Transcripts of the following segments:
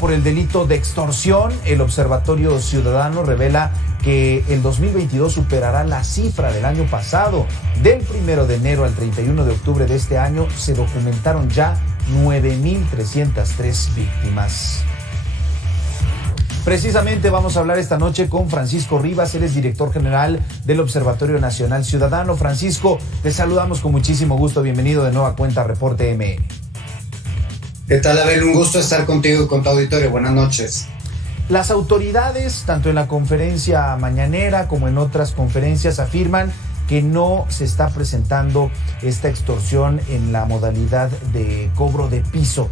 Por el delito de extorsión, el Observatorio Ciudadano revela que el 2022 superará la cifra del año pasado. Del 1 de enero al 31 de octubre de este año se documentaron ya 9,303 víctimas. Precisamente vamos a hablar esta noche con Francisco Rivas, él es director general del Observatorio Nacional Ciudadano. Francisco, te saludamos con muchísimo gusto. Bienvenido de nueva cuenta a Reporte MN. ¿Qué tal, Abel? Un gusto estar contigo y con tu auditorio. Buenas noches. Las autoridades, tanto en la conferencia mañanera como en otras conferencias, afirman que no se está presentando esta extorsión en la modalidad de cobro de piso.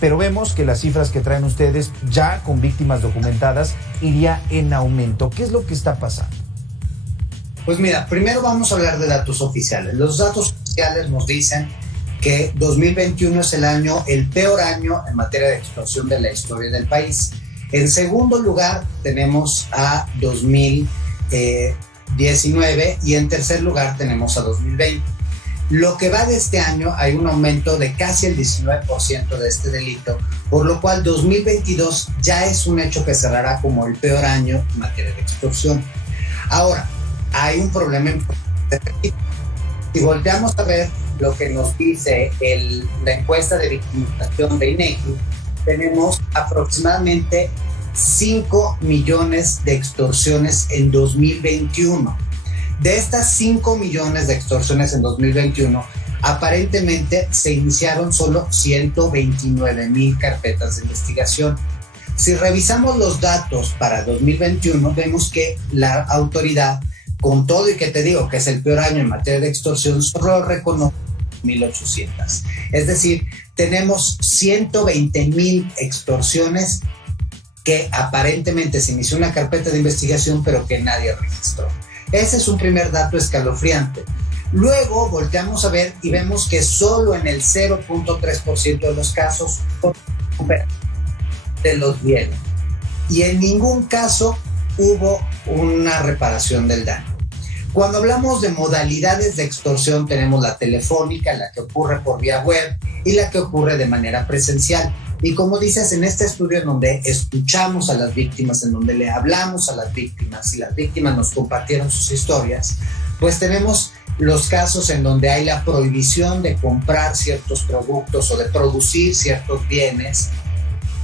Pero vemos que las cifras que traen ustedes, ya con víctimas documentadas, iría en aumento. ¿Qué es lo que está pasando? Pues mira, primero vamos a hablar de datos oficiales. Los datos oficiales nos dicen que 2021 es el peor año en materia de extorsión de la historia del país. En segundo lugar tenemos a 2019 y en tercer lugar tenemos a 2020. Lo que va de este año hay un aumento de casi el 19% de este delito, por lo cual 2022 ya es un hecho que cerrará como el peor año en materia de extorsión. Ahora, hay un problema importante. Si volteamos a ver lo que nos dice la encuesta de victimización de INEGI, tenemos aproximadamente 5 millones de extorsiones en 2021. De estas 5 millones de extorsiones en 2021, aparentemente se iniciaron solo 129,000 carpetas de investigación. Si revisamos los datos para 2021, vemos que la autoridad, con todo y que te digo que es el peor año en materia de extorsión, solo reconoce 1,800. Es decir, tenemos 120,000 extorsiones que aparentemente se inició una carpeta de investigación, pero que nadie registró. Ese es un primer dato escalofriante. Luego volteamos a ver y vemos que solo en el 0.3% de los casos de los bienes. Y en ningún caso hubo una reparación del daño. Cuando hablamos de modalidades de extorsión, tenemos la telefónica, la que ocurre por vía web y la que ocurre de manera presencial. Y como dices, en este estudio en donde escuchamos a las víctimas, en donde le hablamos a las víctimas y las víctimas nos compartieron sus historias, pues tenemos los casos en donde hay la prohibición de comprar ciertos productos o de producir ciertos bienes,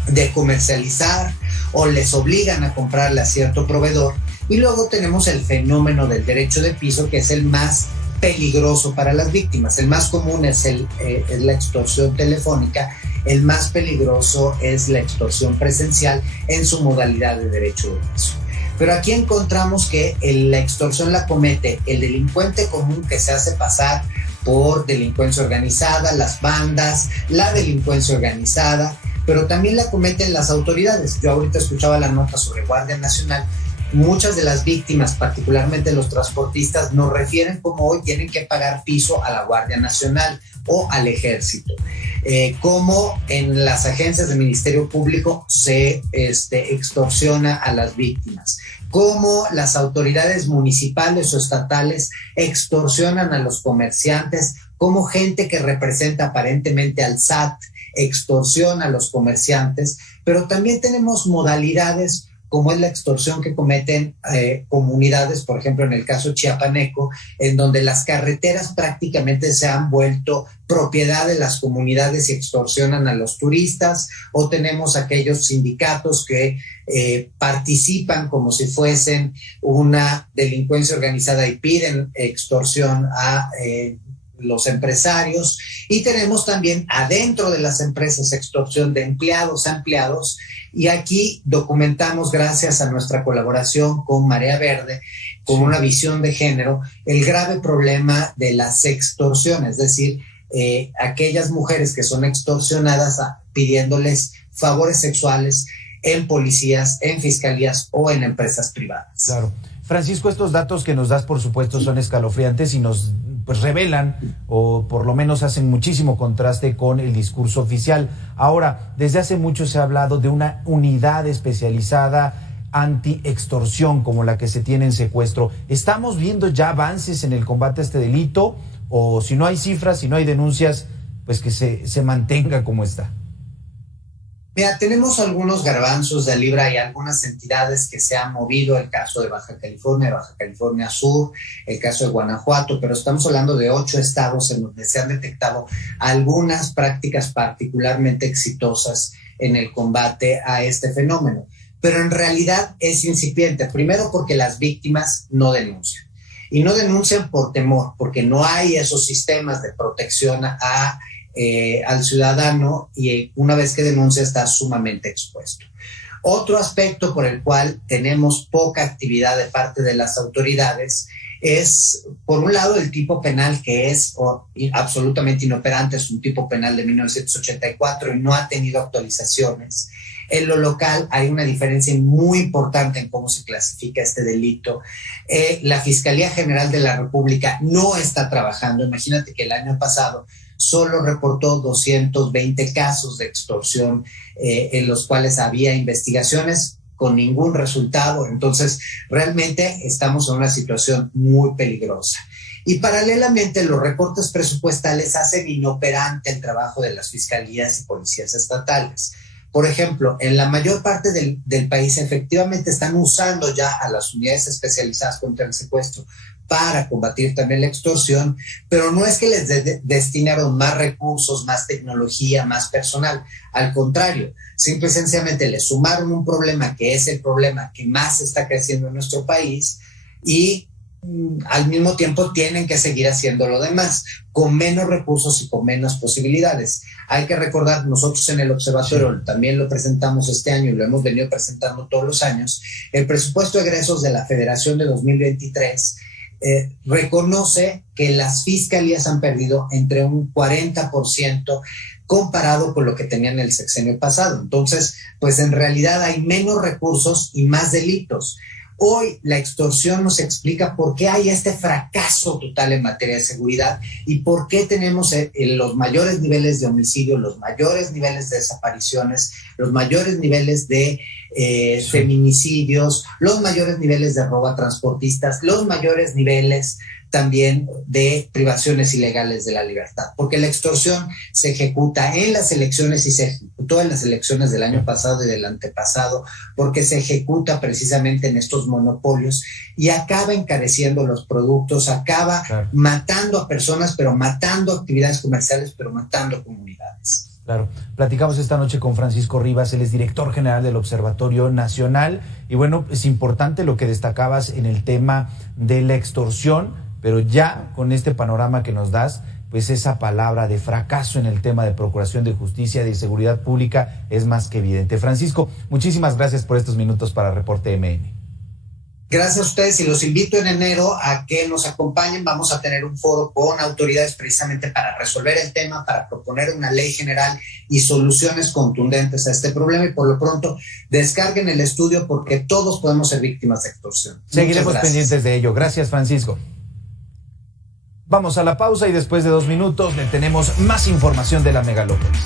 de comercializar o les obligan a comprarle a cierto proveedor. Y luego tenemos el fenómeno del derecho de piso, que es el más peligroso para las víctimas. El más común es la extorsión telefónica, el más peligroso es la extorsión presencial en su modalidad de derecho de piso. Pero aquí encontramos que la extorsión la comete el delincuente común que se hace pasar por delincuencia organizada, las bandas, la delincuencia organizada, pero también la cometen las autoridades. Yo ahorita escuchaba la nota sobre Guardia Nacional. Muchas de las víctimas, particularmente los transportistas, nos refieren cómo hoy tienen que pagar piso a la Guardia Nacional o al Ejército. Cómo en las agencias del Ministerio Público se extorsiona a las víctimas. Cómo las autoridades municipales o estatales extorsionan a los comerciantes. Cómo gente que representa aparentemente al SAT extorsiona a los comerciantes. Pero también tenemos modalidades como es la extorsión que cometen comunidades, por ejemplo, en el caso chiapaneco, en donde las carreteras prácticamente se han vuelto propiedad de las comunidades y extorsionan a los turistas, o tenemos aquellos sindicatos que participan como si fuesen una delincuencia organizada y piden extorsión a los empresarios, y tenemos también adentro de las empresas extorsión de empleados a empleados. Y aquí documentamos, gracias a nuestra colaboración con Marea Verde, con una visión de género, el grave problema de la sextorsión, es decir, aquellas mujeres que son extorsionadas pidiéndoles favores sexuales en policías, en fiscalías o en empresas privadas. Claro. Francisco, estos datos que nos das, por supuesto, son escalofriantes y nos revelan, o por lo menos hacen muchísimo contraste con el discurso oficial. Ahora, desde hace mucho se ha hablado de una unidad especializada anti-extorsión como la que se tiene en secuestro. ¿Estamos viendo ya avances en el combate a este delito? O si no hay cifras, si no hay denuncias, pues que se mantenga como está. Mira, tenemos algunos garbanzos de libra y algunas entidades que se han movido, el caso de Baja California Sur, el caso de Guanajuato, pero estamos hablando de 8 estados en donde se han detectado algunas prácticas particularmente exitosas en el combate a este fenómeno. Pero en realidad es incipiente, primero porque las víctimas no denuncian. Y no denuncian por temor, porque no hay esos sistemas de protección al ciudadano, y una vez que denuncia está sumamente expuesto. Otro aspecto por el cual tenemos poca actividad de parte de las autoridades es, por un lado, el tipo penal, que es absolutamente inoperante, es un tipo penal de 1984 y no ha tenido actualizaciones. En lo local hay una diferencia muy importante en cómo se clasifica este delito. La Fiscalía General de la República no está trabajando. Imagínate que el año pasado solo reportó 220 casos de extorsión en los cuales había investigaciones con ningún resultado. Entonces, realmente estamos en una situación muy peligrosa. Y paralelamente, los recortes presupuestales hacen inoperante el trabajo de las fiscalías y policías estatales. Por ejemplo, en la mayor parte del país efectivamente están usando ya a las unidades especializadas contra el secuestro para combatir también la extorsión, pero no es que les destinaron más recursos, más tecnología, más personal. Al contrario, simple y sencillamente les sumaron un problema que es el problema que más está creciendo en nuestro país, y al mismo tiempo tienen que seguir haciendo lo demás, con menos recursos y con menos posibilidades. Hay que recordar, nosotros en el observatorio también lo presentamos este año y lo hemos venido presentando todos los años, el presupuesto de egresos de la Federación de 2023 reconoce que las fiscalías han perdido entre un 40% comparado con lo que tenían el sexenio pasado. Entonces, pues en realidad hay menos recursos y más delitos. Hoy la extorsión nos explica por qué hay este fracaso total en materia de seguridad y por qué tenemos los mayores niveles de homicidio, los mayores niveles de desapariciones, los mayores niveles de feminicidios, los mayores niveles de robo a transportistas, los mayores niveles también de privaciones ilegales de la libertad, porque la extorsión se ejecuta en las elecciones y se ejecutó en las elecciones del año pasado y del antepasado, porque se ejecuta precisamente en estos monopolios y acaba encareciendo los productos, acaba matando a personas, pero matando actividades comerciales, pero matando comunidades. Claro, platicamos esta noche con Francisco Rivas, él es director general del Observatorio Nacional, y bueno, es importante lo que destacabas en el tema de la extorsión, pero ya con este panorama que nos das, pues esa palabra de fracaso en el tema de procuración de justicia y de seguridad pública es más que evidente. Francisco, muchísimas gracias por estos minutos para Reporte MN. Gracias a ustedes y los invito en enero a que nos acompañen. Vamos a tener un foro con autoridades precisamente para resolver el tema, para proponer una ley general y soluciones contundentes a este problema, y por lo pronto descarguen el estudio porque todos podemos ser víctimas de extorsión. Seguiremos pendientes de ello. Gracias, Francisco. Vamos a la pausa y después de 2 minutos le tenemos más información de la megalópolis.